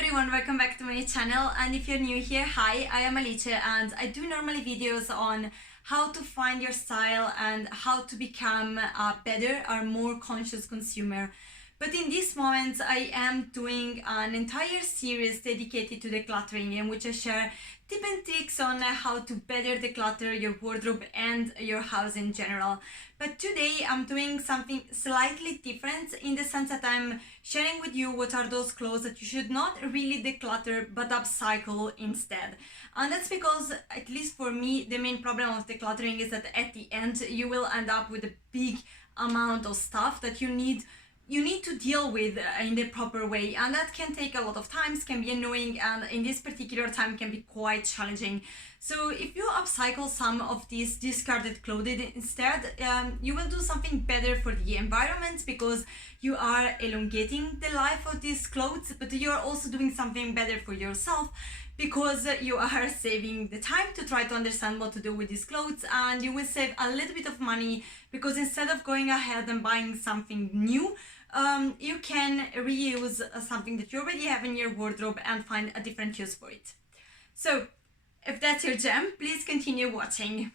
everyone, welcome back to my channel. And if you're new here, hi, I am Alice and I do normally videos on how to find your style and how to become a better or more conscious consumer. But in this moment, I am doing an entire series dedicated to decluttering, in which I share tips and tricks on how to better declutter your wardrobe and your house in general. But today I'm doing something slightly different, in the sense that I'm sharing with you what are those clothes that you should not really declutter but upcycle instead. And that's because, at least for me, the main problem of decluttering is that at the end you will end up with a big amount of stuff that you need to deal with in the proper way, and that can take a lot of time, can be annoying, and in this particular time can be quite challenging. So if you upcycle some of these discarded clothing instead, you will do something better for the environment, because you are elongating the life of these clothes, but you are also doing something better for yourself, because you are saving the time to try to understand what to do with these clothes, and you will save a little bit of money, because instead of going ahead and buying something new, you can reuse something that you already have in your wardrobe and find a different use for it. So if that's your jam, please continue watching.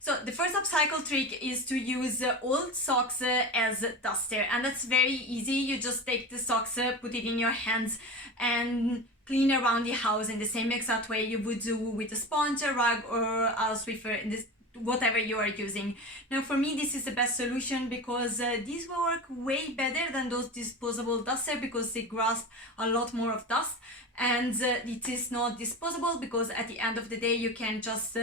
So the first upcycle trick is to use old socks as a duster, and that's very easy. You just take the socks, put it in your hands and clean around the house in the same exact way you would do with a sponge, a rug, or a Swiffer, in this whatever you are using. Now for me this is the best solution, because these will work way better than those disposable duster, because they grasp a lot more of dust, and it is not disposable, because at the end of the day you can just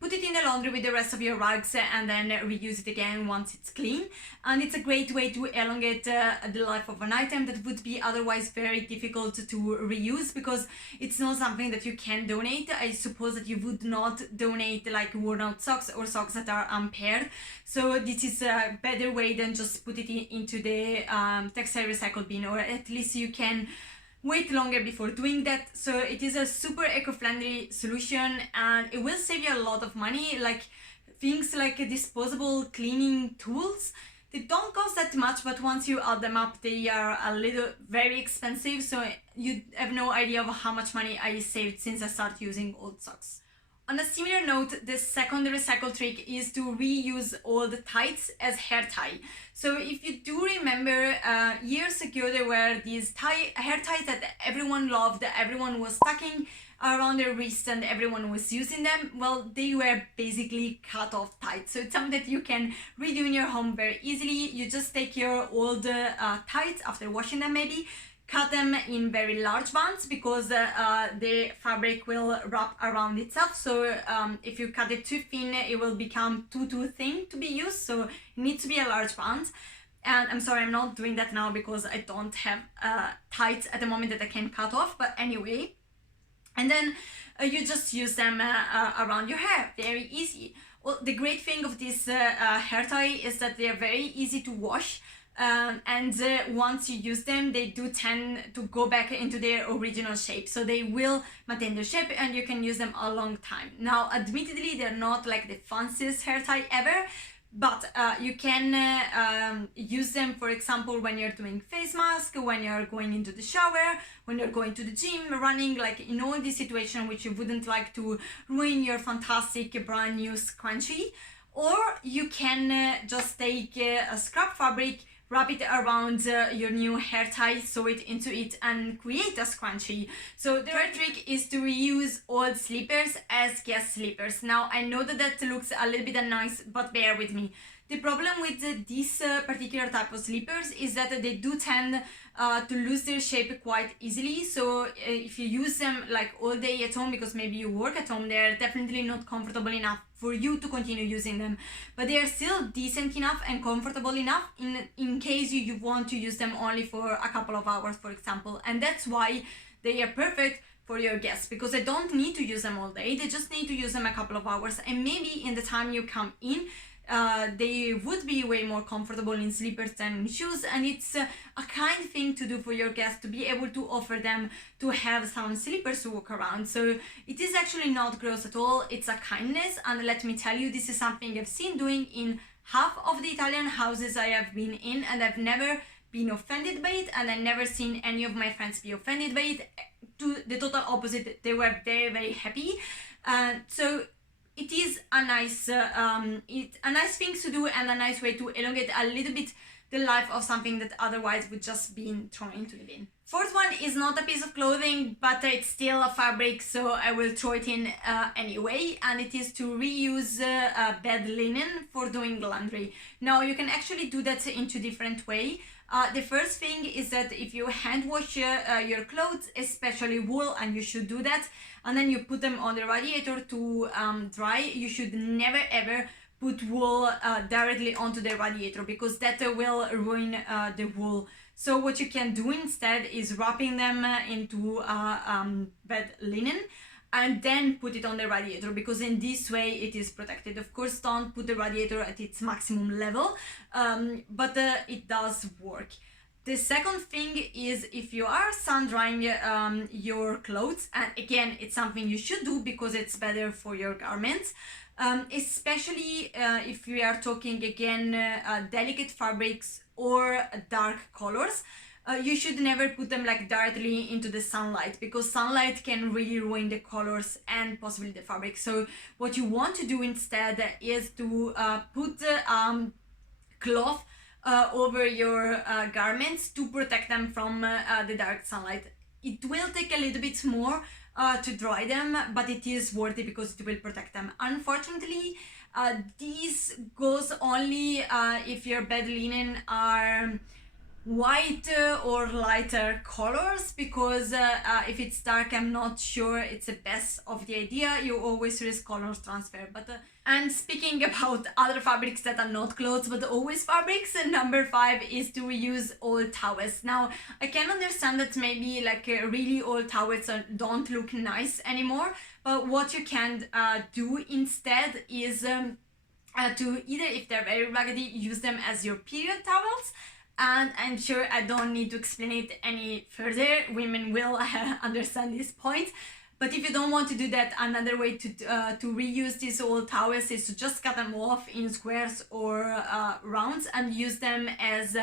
put it in the laundry with the rest of your rugs and then reuse it again once it's clean. And it's a great way to elongate the life of an item that would be otherwise very difficult to reuse, because it's not something that you can donate. I suppose that you would not donate like worn out socks or socks that are unpaired. So this is a better way than just put it into the textile recycle bin, or at least you can wait longer before doing that. So it is a super eco-friendly solution, and it will save you a lot of money. Like things like disposable cleaning tools, they don't cost that much, but once you add them up they are very expensive. So you have no idea of how much money I saved since I started using old socks. On a similar note, the second recycle trick is to reuse old tights as hair tie. So if you do remember, years ago there were these hair ties that everyone loved, everyone was tucking around their wrist and everyone was using them. Well, they were basically cut off tights. So it's something that you can redo in your home very easily. You just take your old tights, after washing them maybe, cut them in very large bands, because the fabric will wrap around itself. So if you cut it too thin, it will become too thin to be used. So it needs to be a large band. And I'm sorry, I'm not doing that now because I don't have tights at the moment that I can cut off, but anyway. And then you just use them around your hair, very easy. Well, the great thing of this hair tie is that they are very easy to wash. And once you use them, they do tend to go back into their original shape, so they will maintain their shape and you can use them a long time. Now admittedly they're not like the fanciest hair tie ever, but you can use them, for example, when you're doing face mask, when you're going into the shower, when you're going to the gym, running, like in all these situations which you wouldn't like to ruin your fantastic brand new scrunchie. Or you can just take a scrap fabric, wrap it around your new hair tie, sew it into it and create a scrunchie. So the third trick is to reuse old slippers as guest slippers. Now I know that that looks a little bit nice, but bear with me. The problem with this particular type of slippers is that they do tend to lose their shape quite easily. So if you use them like all day at home, because maybe you work at home, they're definitely not comfortable enough for you to continue using them, but they are still decent enough and comfortable enough in case you want to use them only for a couple of hours, for example. And that's why they are perfect for your guests, because they don't need to use them all day, they just need to use them a couple of hours, and maybe in the time you come in they would be way more comfortable in slippers than in shoes, and it's a kind thing to do for your guests, to be able to offer them to have some slippers to walk around. So it is actually not gross at all, it's a kindness. And let me tell you, this is something I've seen doing in half of the Italian houses I have been in, and I've never been offended by it, and I never seen any of my friends be offended by it. To the total opposite, they were very, very happy. So it is a nice thing to do, and a nice way to elongate a little bit the life of something that otherwise would just be thrown into the bin. Fourth one is not a piece of clothing, but it's still a fabric, so I will throw it in anyway, and it is to reuse bed linen for doing laundry. Now you can actually do that in two different ways. The first thing is that if you hand wash your clothes, especially wool, and you should do that, and then you put them on the radiator to dry, you should never ever put wool directly onto the radiator, because that will ruin the wool. So what you can do instead is wrapping them into bed linen and then put it on the radiator, because in this way it is protected. Of course, don't put the radiator at its maximum level, but it does work. The second thing is, if you are sun drying your clothes, and again, it's something you should do because it's better for your garments, especially if we are talking again delicate fabrics or dark colors. You should never put them like directly into the sunlight, because sunlight can really ruin the colors and possibly the fabric. So what you want to do instead is to put cloth over your garments to protect them from the direct sunlight. It will take a little bit more to dry them, but it is worth it because it will protect them. Unfortunately, this goes only if your bed linen are white or lighter colors, because if it's dark, I'm not sure it's the best of the idea. You always risk color transfer. But and speaking about other fabrics that are not clothes but always fabrics, number 5 is to reuse old towels. Now I can understand that maybe like really old towels don't look nice anymore, but what you can do instead is to either, if they're very raggedy, use them as your period towels. And I'm sure I don't need to explain it any further. Women will understand this point. But if you don't want to do that, another way to reuse these old towels is to just cut them off in squares or rounds and use them as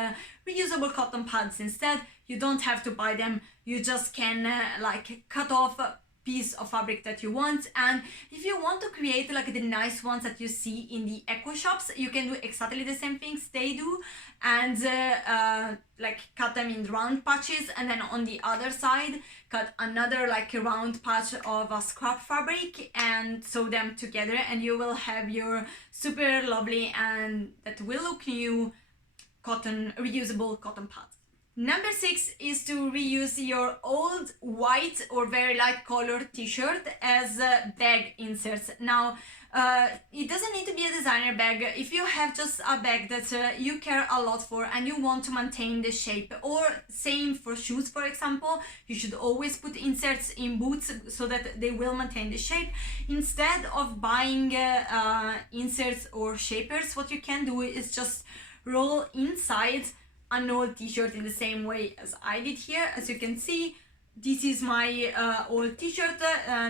reusable cotton pads instead. You don't have to buy them. You just can like cut off a piece of fabric that you want. And if you want to create like the nice ones that you see in the eco shops, you can do exactly the same things they do, and like cut them in round patches, and then on the other side cut another like a round patch of a scrap fabric and sew them together, and you will have your super lovely and that will look new reusable cotton pads. Number 6 is to reuse your old white or very light colored t-shirt as bag inserts. Now, it doesn't need to be a designer bag. If you have just a bag that you care a lot for and you want to maintain the shape, or same for shoes, for example, you should always put inserts in boots so that they will maintain the shape. Instead of buying inserts or shapers, what you can do is just roll inside an old t-shirt in the same way as I did here. As you can see, this is my old t-shirt,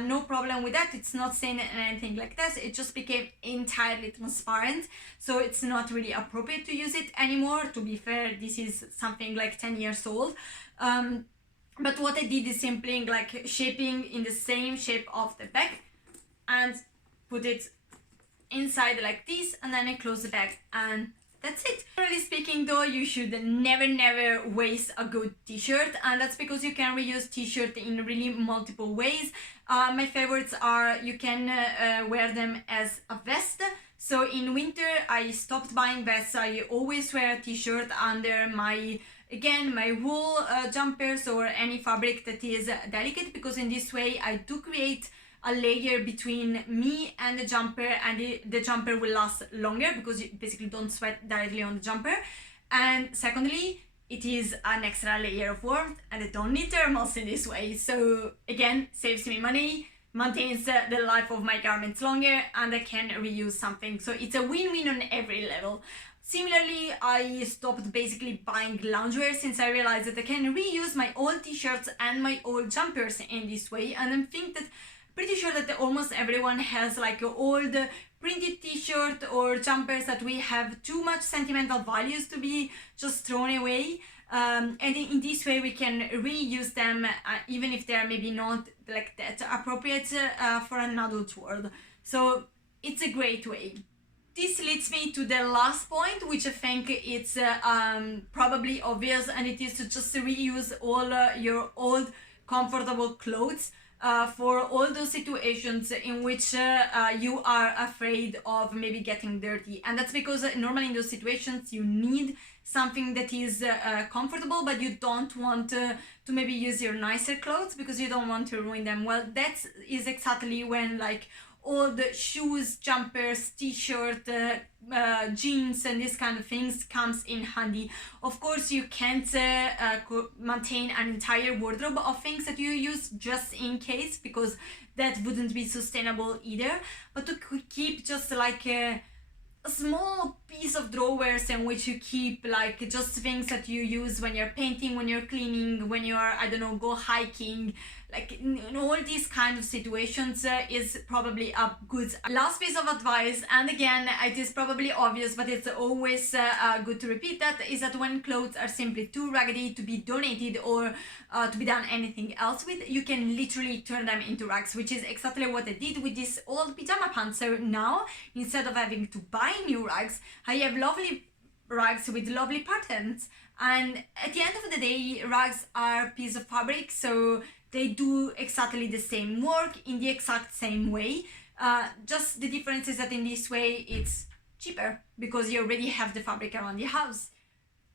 no problem with that. It's not saying anything like this. It just became entirely transparent, so it's not really appropriate to use it anymore. To be fair, this is something like 10 years old. But what I did is simply like shaping in the same shape of the bag and put it inside like this, and then I close the bag, and that's it. Generally speaking though, you should never waste a good t-shirt, and that's because you can reuse t-shirt in really multiple ways. My favorites are, you can wear them as a vest. So in winter I stopped buying vests. I always wear a t-shirt under my wool jumpers or any fabric that is delicate, because in this way I do create a layer between me and the jumper, and the jumper will last longer because you basically don't sweat directly on the jumper. And secondly, it is an extra layer of warmth, and I don't need thermals in this way. So again, saves me money, maintains the life of my garments longer, and I can reuse something. So it's a win-win on every level. Similarly, I stopped basically buying loungewear since I realized that I can reuse my old t-shirts and my old jumpers in this way. And I think that pretty sure that almost everyone has like an old printed t-shirt or jumpers that we have too much sentimental values to be just thrown away. And in this way we can reuse them even if they're maybe not like that appropriate for an adult world. So it's a great way. This leads me to the last point, which I think it's probably obvious, and it is to just reuse all your old comfortable clothes for all those situations in which you are afraid of maybe getting dirty. And that's because normally in those situations you need something that is comfortable, but you don't want to maybe use your nicer clothes because you don't want to ruin them. Well, that is exactly when like all the shoes, jumpers, t-shirt, jeans and these kind of things comes in handy. Of course you can't maintain an entire wardrobe of things that you use just in case, because that wouldn't be sustainable either, but to keep just like a small piece of drawers in which you keep like just things that you use when you're painting, when you're cleaning, when you're, I don't know, go hiking, like in all these kind of situations is probably a good last piece of advice. And again, it is probably obvious, but it's always good to repeat that, is that when clothes are simply too raggedy to be donated or to be done anything else with, you can literally turn them into rags, which is exactly what I did with this old pajama pants. So now instead of having to buy new rags, I have lovely rags with lovely patterns. And at the end of the day, rags are a piece of fabric, so they do exactly the same work in the exact same way. Just the difference is that in this way it's cheaper because you already have the fabric around the house.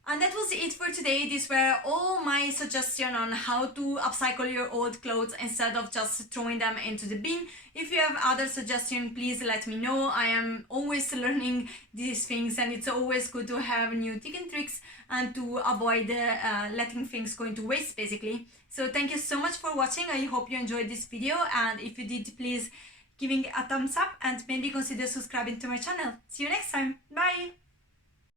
And that was it for today. These were all my suggestions on how to upcycle your old clothes instead of just throwing them into the bin. If you have other suggestions, please let me know. I am always learning these things, and it's always good to have new tips and tricks and to avoid letting things go into waste, basically. So thank you so much for watching. I hope you enjoyed this video, and if you did, please giving a thumbs up and maybe consider subscribing to my channel. See you next time. Bye!